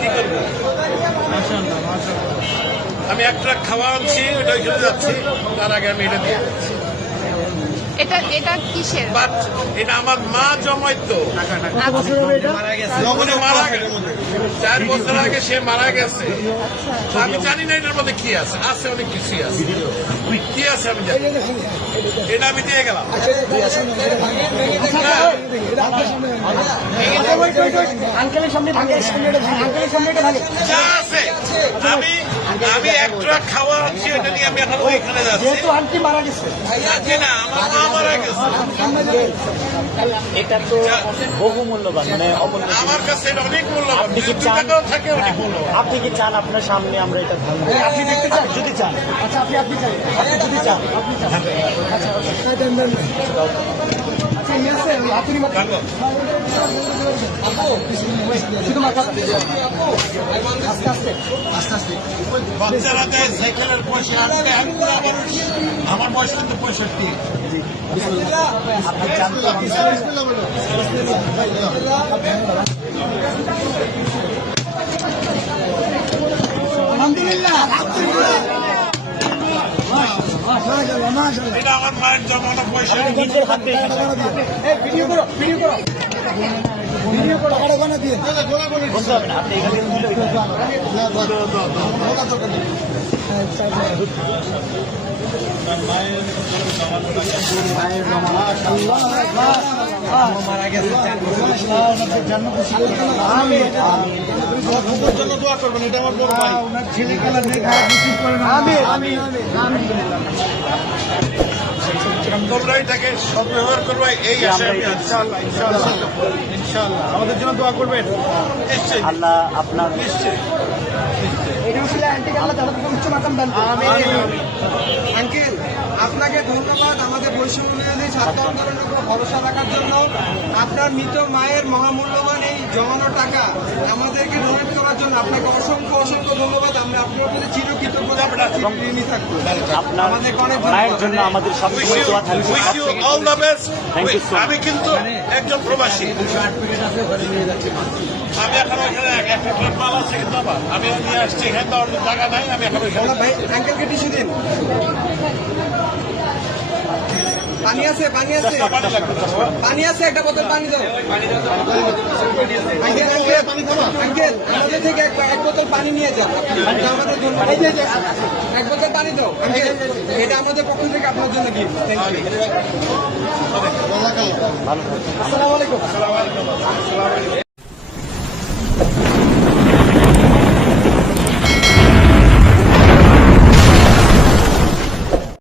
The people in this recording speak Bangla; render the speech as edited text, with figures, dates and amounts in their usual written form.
কি করবো? আমি এক ট্রাক খাওয়া আনছি, ওটা ওইখানে যাচ্ছি, তার আগে আমি এটা দিয়ে যাচ্ছি। এটা কিসের? বাট এটা আমার মা জমাইতো, উনি মারা গেছে 4 বছর আগে, সে মারা গেছে। আমি জানি না এটার মধ্যে কি আছে, আছে অনেক কিছুই আছে, কি আছে আমি জানি। এটা আমি দিয়ে গেলাম। যা আছে আমি এক ট্রাক খাওয়া আনছি, এটা নিয়ে আমি এখন ওইখানে যাচ্ছি। মারা গেছে না, আমার মা মারা গেছে। এটা তো বহু মূল্যবান, মানে আমার কাছে এটা অনেক মূল্যবান। আপনি কি 2 চান টাকাও থাকে অনেক মূল্যবান। আপনি কি চান আপনার সামনে আমরা এটা ভাঙবো? আপনি দেখতে চান? যদি চান, আচ্ছা আপনি চান, আপনি যদি চান, আপনি চান, আচ্ছা ভালো। বাচ্চারা দেয় সাইকেলের পয়সা আনতে, আমি বুড়া মানুষ, আমার বয়স কিন্তু 65। এটা আমার মায়ের জমানো পয়সা। নিজের হাতে বলতে হবে না, আপনি এখান থেকে তুলে মারা গেছে দোয়া করবেন, এটা আমার বড় ভাই। ওনার ছেলে খেলা দেখা তোমরা এটাকে সদ্ব্যবহার করবে, এই আশায় আমি আছি। ইনশাআল্লাহ আমাদের জন্য দোয়া করবেন। নিশ্চয়ই আল্লাহ আপনার নিশ্চয়ই। আঙ্কেল, আপনাকে ধন্যবাদ আমাদের বৈষম্য বিরোধী ছাত্র আন্দোলনের উপর ভরসা রাখার জন্য। আপনার মৃত মায়ের মহামূল্যবান এই জমানো টাকা আমাদেরকে ডোনেট করার জন্য আপনাকে অসংখ্য অসংখ্য ধন্যবাদ। আমরা আপনার প্রতি চিরকৃতজ্ঞতা ঋণী থাকবো। আপনার আমাদেরকে অনেক মায়ের জন্য আমাদের সবসময় দোয়া থাকবে। Wish you all the best. Thank you so much. আমি কিন্তু একজন প্রবাসী, আমি এখন ওইখানে একটা ট্রাক মাল আছে কিন্তু আমার, আমি নিয়ে আসছি, এখানে তো অন্য জায়গা নাই, আমি এখন ওইখানে ভাই আঙ্কেলকে টিস্যু দিন। পানি আছে, পানি আছে, পানি লাগবে। পানি আছে, একটা বোতল পানি দাও। আঙ্কেল আঙ্কেল আঙ্কেল আমাদের থেকে এক বোতল পানি নিয়ে যান, আমাদের জন্য এক বোতল পানি দাও আঙ্কেল, এটা আমাদের পক্ষ থেকে আপনার জন্য গিফট। Thank you. ভালো থাকবেন। আসসালামু আলাইকুম।